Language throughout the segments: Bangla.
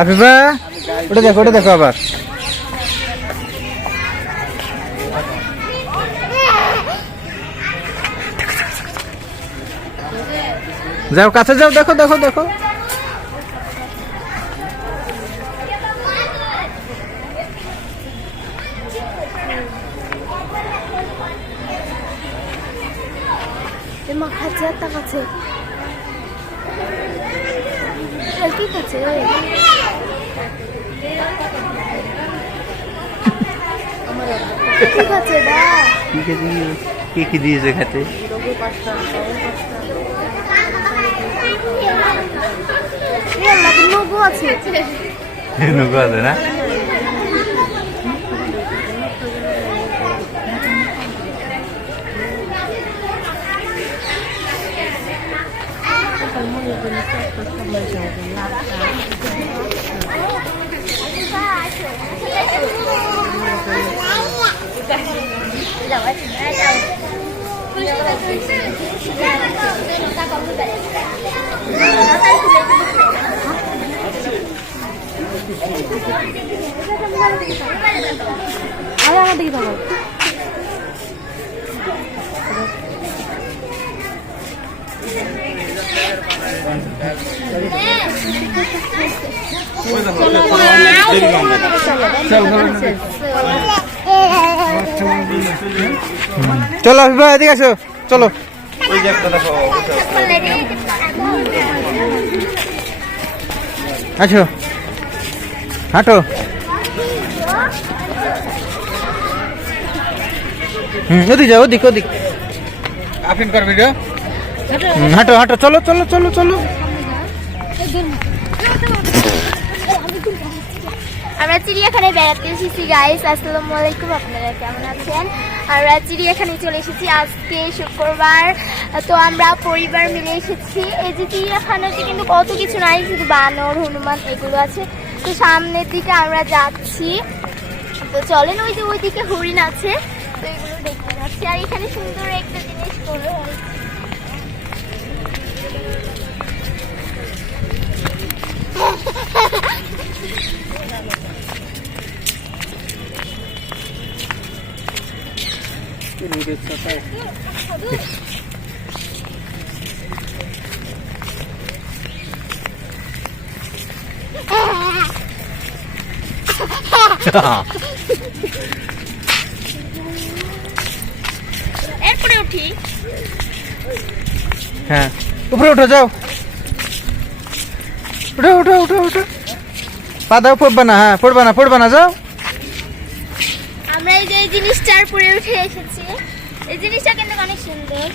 আফিফা ওটা দেখো আবার যাও কাছে যাও, দেখো মা খাচ্ছে একটা কাছে কি খাচ্ছে ঠিক আছে কি দিয়েছে খেতে? নৌকো আছে না? আমার দিকে থাকো চলো আফিফা এদিকে আসো, চলো আসো, হাঁটো। ওদিক যাও, ওদিক আফিন কর ভিডিও। হাঁটো চলো। আমরা চিড়িয়াখানায় বেড়াতে এসেছি গাইস। আসসালামু আলাইকুম, আপনারা কেমন আছেন? আমরা চিড়িয়াখানায় চলে এসেছি আজকে শুক্রবার, তো আমরা পরিবার মিলে এসেছি। এই যে চিড়িয়াখানাতে কিন্তু কত কিছু নাই, শুধু বানর হনুমান এগুলো আছে। তো সামনের দিকে আমরা যাচ্ছি, তো চলেন ওইদিকে হরিণ আছে, তো এগুলো দেখতে যাচ্ছি। আর এখানে সুন্দর একটা জিনিস করে এরপরে উঠি। হ্যাঁ উপরে উঠো, যাও উঠো পা দাও, পড়বা না, যাও। আমরা এই যে জিনিসটার উপরে উঠে এসেছি, এই জিনিসটা কিন্তু অনেক সুন্দর।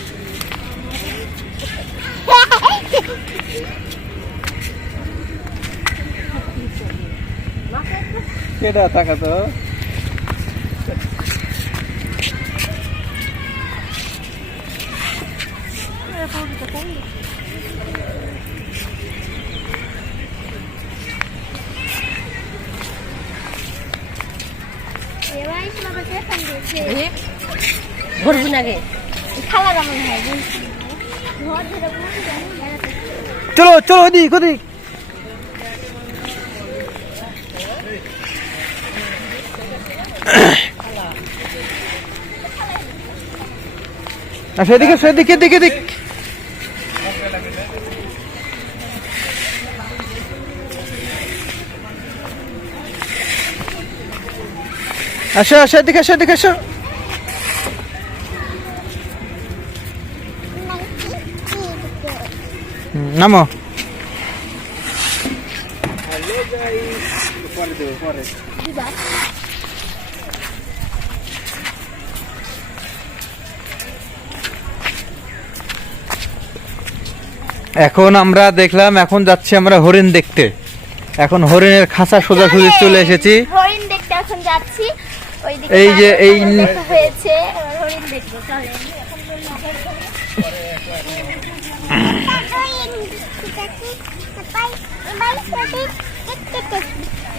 কেডা টাকা তো চলো ওদিক সেদিকে আসো এদিকে আসো। নামো। এখন আমরা দেখলাম, এখন যাচ্ছি আমরা হরিণ দেখতে। এখন হরিণের খাঁচা সোজাসুজি চলে এসেছি, হরিণ দেখতে এখন যাচ্ছি। ওইদিকে এই যে বানর এই ছাগল দেখা হয়েছে, এবার হরিণ দেখবো চলেন।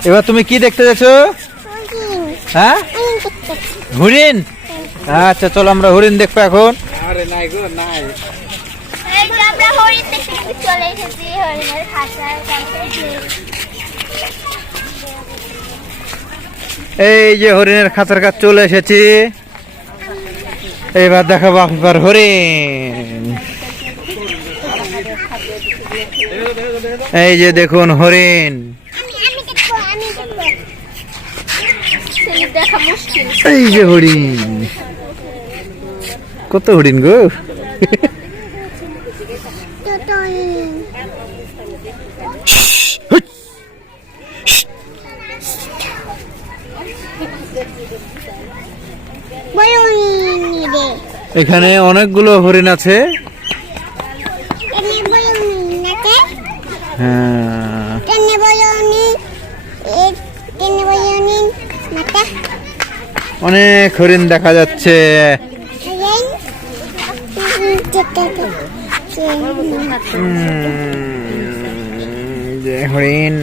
এবার তুমি কি দেখতে যাচ্ছ? হ্যাঁ, হরিণ। আচ্ছা চলো আমরা হরিণ দেখবো এখন। এই যে আমরা হরিণ দেখতে কিন্তু চলে এসেছি হরিণের খাঁচার কাছে। এই যে হরিণের খাঁচার কাছে চলে এসেছি। এবার দেখাবো আপনার হরিণ। এই যে দেখুন হরিণ। সেই দেখা মুশকিল। এই যে হরিণ, কত হরিণ গো। এখানে অনেকগুলো হরিণ আছে। হ্যাঁ, অনেক হরিণ দেখা যাচ্ছে। যে হরিণ,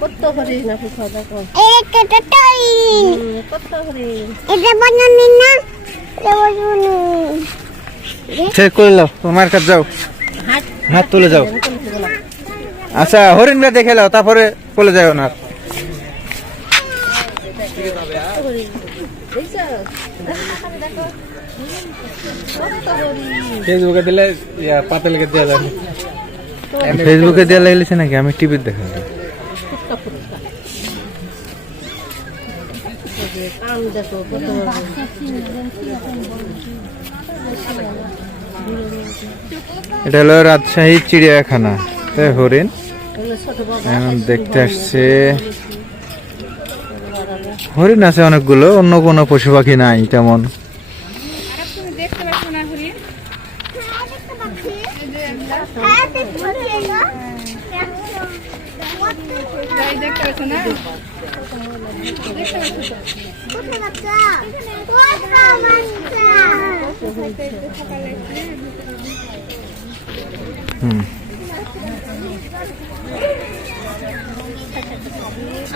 কত হরিণ আপু খাওয়া দেখো, কত হরিণ। শেষ করে নাও, তোমার কাছে যাও, হাত তুলে যাও। আচ্ছা হরিণটা দেখে নাও, তারপরে চলে যাও না। ফেসবুকে দিলে পাতালকে দেওয়া যাবে। ফেসবুকে দেওয়া লাগলেছে নাকি? আমি টিভির দেখা। কাম দেখো কত এটা হলো রাজশাহী চিড়িয়াখানা, হরিণ এখন দেখতে আসছে। হরিণ আছে অনেকগুলো, অন্য কোনো পশু পাখি নাই তেমন।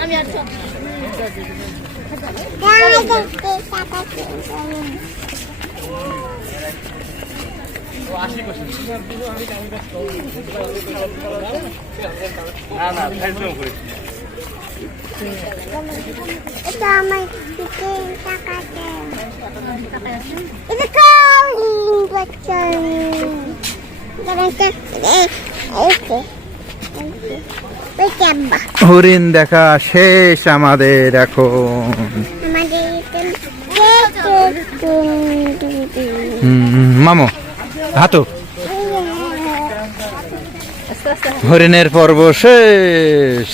আমি আর এটা আমার দিকে তাকাতে, এটা কাউলিং বাচ্চা, হরিণ দেখা শেষ আমাদের এখন। মামো হাতো, হরিণের পর্ব শেষ।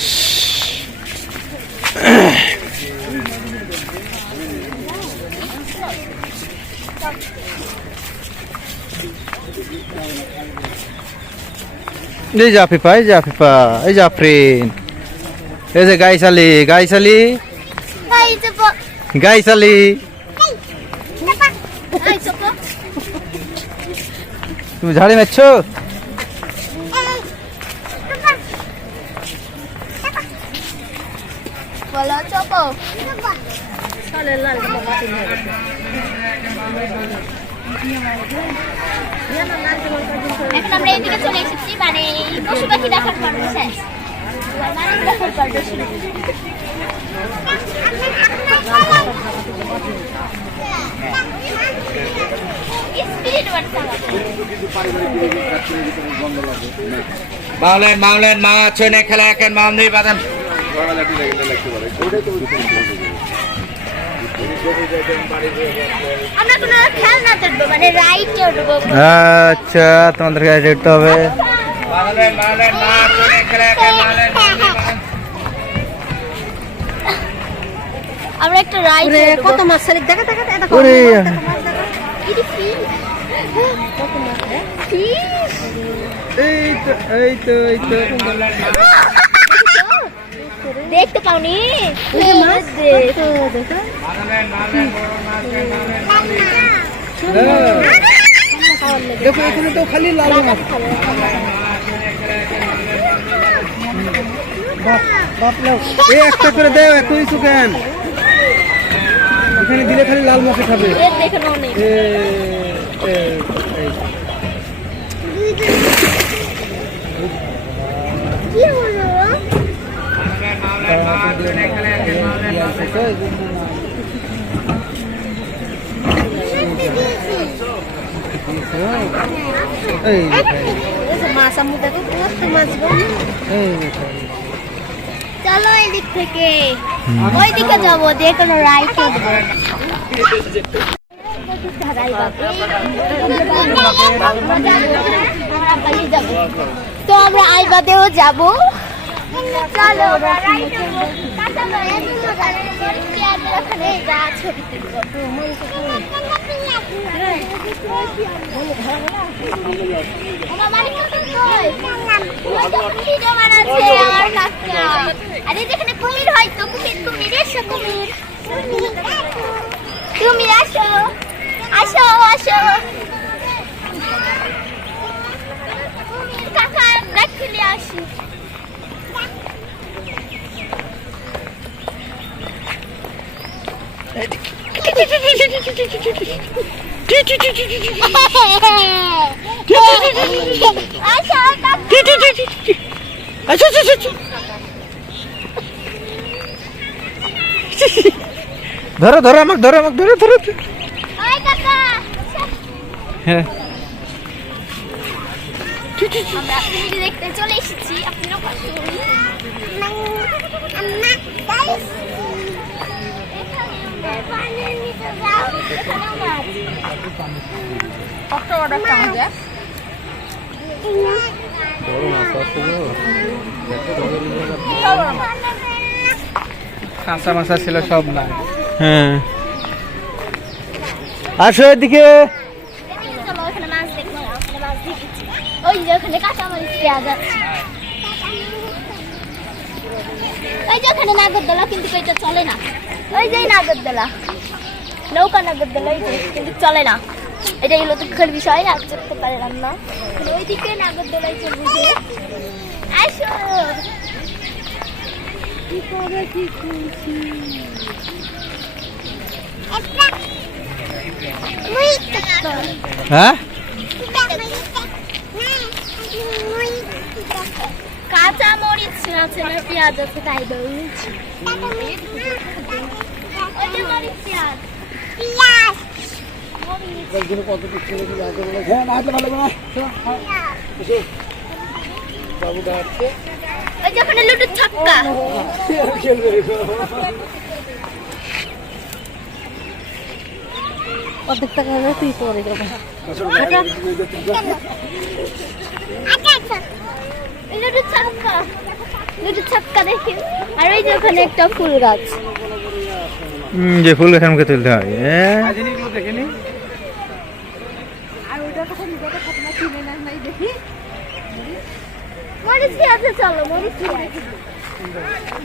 এই যে আফিফা, এই যে আফিফা, এই যে আফরিন, এই যে গাইসালি, গাইসালি, গাইসালি। তুমি ঝাড়ি মারছো? বলো চপো। এখন আমরা এদিকে চলে এসেছি, মানে পশু পাখি দেখার পর্ব শেষ, মানুষ দেখার পর্ব শুরু। মাওলেন মাওলেন মা চনে খেলা একেন মামনি বাদাম। আমরা কোনো খেলনা দেখবো, মানে রাইডে উঠবো। আচ্ছা তোমাদের কাছে উঠতে হবে। মাওলেন মাওলেন মা চনে খেলা একেন মাওলেন মামনি বাদাম। আমরা একটা রাইড কত মাছ শালিক দেখা দেখা এটা ওরে এই তো এই তো এই তো দেখতে পাওনি মাছ তো দেখো মালেন মালেন বড় মাছ মালেন দেখো এখানে তো খালি লাল মাছ। এই একটা করে দেও, এত কিছু কেন? এখানে দিলে খালি লাল মাছ খাবে। এর দেখে নাও নেই কি হলো এই এই যে মাছ আমি দেখো কত মাছ গো চলো এদিক থেকে ওই দিকে যাবো যে কোনো রাইট তো আমরা আইবাদেও যাব চলো ওখানে যা ছবি আরে যেখানে কুমির হয় তো কুমির কুমির এসো কুমির তুমি আসো আসো আসো কুমির কাকা দেখলে আসি আসো ধরো ধরো আমাকে ধরো ধরো ধরো। ওই কাকা হ্যাঁ আমরা কুমির দেখতে চলে এসেছি আপনারা পাশে কাঁচা মাছা ছিল সব না। হ্যাঁ আসো এদিকে। চলো ওখানে মাছ দেখবো ওখানে মাছ দেখেছি ওই যে ওখানে কাঁচামরিচ পেঁয়াজ আছে ওই যে ওখানে নাগরদোলা কিন্তু এটা চলে না ওই যে নাগরদোলা নৌকা নাগরদোলা ওই যে কিন্তু চলে না এটা হলো দুঃখের বিষয় না চলতে পারলাম না ওইদিকে নাগরদোলাই চলবে যে আসো কি করে কি করছি হ্যাঁ কাঁচা মরিচ আছে না পেঁয়াজ আছে তাই বলছি ওই যে মরিচ পেঁয়াজ ওই যে ওখানে লুডুর ছক্কা অর্ধেক টাকা তুই পরে যাবো লুডুর ছক্কা দেখি আর ওই যে ওখানে একটা ফুল গাছ যে ফুল গাছ আমাকে তুলতে হয়। মরিচ পেঁয়াজে চলো মরিচ পেঁয়াজ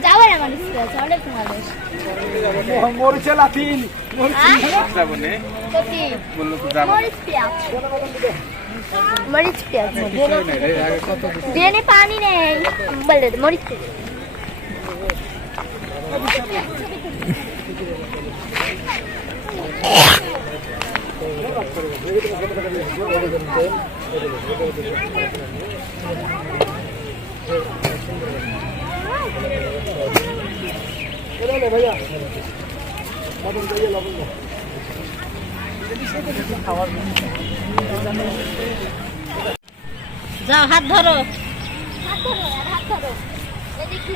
যাবো না মরিচ পেঁয়াজ অনেক মানুষ মরিচে লাথিন মরিচ পেঁয়াজ মরিচ পেঁয়াজ বিরিয়ানি পানি নেই বলে মরিচ পেঁয়াজ যাও হাত ধরো হাত ধরো এদিকে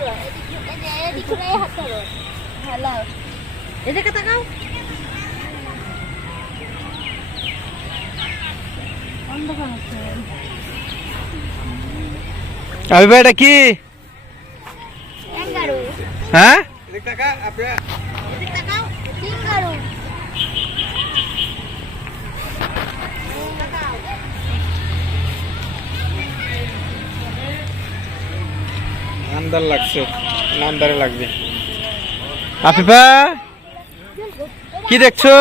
হাত ধরো হ্যালো এদিকে তাকাও আমি ভাই এটা কি? ক্যাঙ্গারু হ্যাঁ এদিকে তাকাও ক্যাঙ্গারু আন্দার লাগছে নামদারে লাগবে আফিফা কি দেখছো?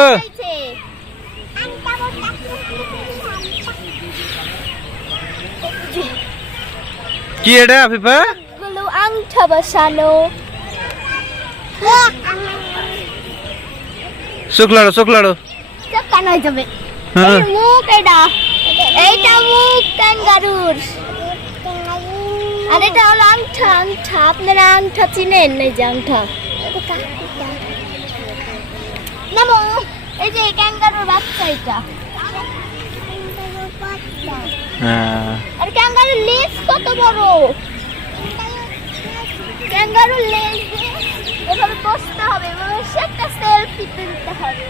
কি এটা আফিফা? গুলো আংটা বসানো। শুক্লাড়ো শুক্লাড়ো। কেন হয়ে যাবে? হ্যাঁ। এই মুখ এটা, এইটা মুখ ক্যাঙ্গারুর। আর এটা হলো আংটা। আংটা আপনারা আংটা চিনেন? এই যে আংটা নামো। এই যে ক্যাঙ্গারুর বাচ্চা এটা। হ্যাঁ আর ক্যাঙ্গারুর লেজ কত বড়! ক্যাঙ্গারুর লেজ দিয়ে এভাবে বসতে হবে এবং সে একটা সেলফি তুলতে হবে।